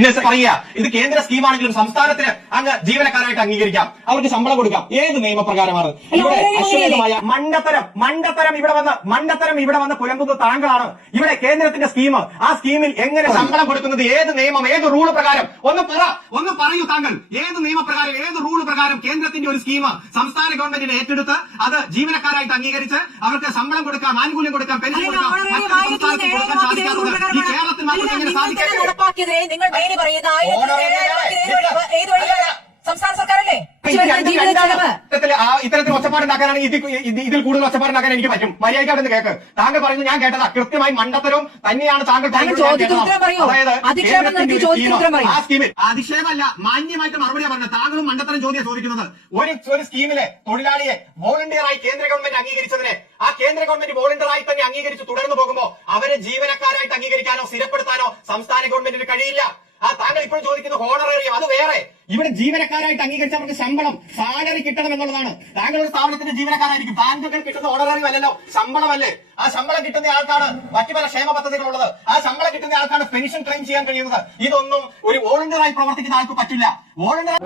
പറയുക ഇത് കേന്ദ്ര സ്കീമാണെങ്കിലും സംസ്ഥാനത്തിന് അങ്ങ് ജീവനക്കാരായിട്ട് അംഗീകരിക്കാം, അവർക്ക് ശമ്പളം കൊടുക്കാം. ഏത് നിയമപ്രകാരമാണ്? ഇവിടെ അശ്വമേധമായ മണ്ടത്തരം ഇവിടെ വന്ന് പുലമ്പുന്നത് താങ്കളാണ്. ഇവിടെ കേന്ദ്രത്തിന്റെ സ്കീം, ആ സ്കീമിൽ എങ്ങനെ ശമ്പളം കൊടുക്കുന്നത്, ഏത് നിയമം, ഏത് റൂള് പ്രകാരം ഒന്ന് പറയൂ താങ്കൾ. ഏത് നിയമപ്രകാരം, ഏത് റൂള് പ്രകാരം കേന്ദ്രത്തിന്റെ ഒരു സ്കീം സംസ്ഥാന ഗവൺമെന്റിന് ഏറ്റെടുത്ത് അത് ജീവനക്കാരായിട്ട് അംഗീകരിച്ച് അവർക്ക് ശമ്പളം കൊടുക്കാം, ആനുകൂല്യം കൊടുക്കാം, പെൻഷൻ കൊടുക്കാം, സംസ്ഥാനത്തിന് കൊടുക്കാൻ സാധിക്കാത്തത് ഈ കേരളത്തിൽ മാത്രം എങ്ങനെ സാധിക്കും? സംസ്ഥാന സർക്കാരല്ലേ ഇത്തരത്തിൽ ഒച്ചപ്പാടുണ്ടാക്കാനാണ് ഇതിൽ കൂടുതൽ ഒച്ചപ്പാടുണ്ടാക്കാൻ എനിക്ക് പറ്റും. മര്യാദയ്ക്ക് കേൾക്ക്. താങ്കൾ പറയുന്നത് ഞാൻ കേട്ടതാ, കൃത്യമായി മണ്ടത്തരവും തന്നെയാണ് താങ്കൾ. അതായത് ആ സ്കീമിൽ അധിക്ഷേപമല്ല, മാന്യമായിട്ട് മറുപടിയാണ് പറഞ്ഞത്. താങ്കളും മണ്ടത്തരം ചോദ്യം ചോദിക്കുന്നത്. ഒരു സ്കീമിലെ തൊഴിലാളിയെ വോളണ്ടിയറായി കേന്ദ്ര ഗവൺമെന്റ് അംഗീകരിച്ചതിനെ ആ കേന്ദ്ര ഗവൺമെന്റ് വോളണ്ടിയറായി തന്നെ അംഗീകരിച്ച് തുടർന്നു പോകുമ്പോൾ അവരെ ജീവനക്കാരായിട്ട് അംഗീകരിക്കാനോ സ്ഥിരപ്പെടുത്താനോ സംസ്ഥാന ഗവൺമെന്റിന് കഴിയില്ല. ആ താങ്കൾ ഇപ്പോൾ ചോദിക്കുന്ന ഹോണറേറിയം അത് വേറെ. ഇവിടെ ജീവനക്കാരായിട്ട് അംഗീകരിച്ചവർക്ക് ശമ്പളം, സാലറി കിട്ടണം എന്നുള്ളതാണ്. താങ്കൾ ഒരു സ്ഥാപനത്തിന്റെ ജീവനക്കാരായിരിക്കും, താങ്കൾ കിട്ടുന്ന ഹോണറേറിയം അല്ലല്ലോ, ശമ്പളമല്ലേ. ആ ശമ്പളം കിട്ടുന്ന ആൾക്കാണ് മറ്റു പല ക്ഷേമ പദ്ധതികളുള്ളത്. ആ ശമ്പളം കിട്ടുന്ന ആൾക്കാണ് പെൻഷൻ ക്ലെയിം ചെയ്യാൻ കഴിയുന്നത്. ഇതൊന്നും ഒരു വോളണ്ടിയറായി പ്രവർത്തിക്കുന്ന ആൾക്ക് പറ്റില്ല. വോളണ്ടിയർ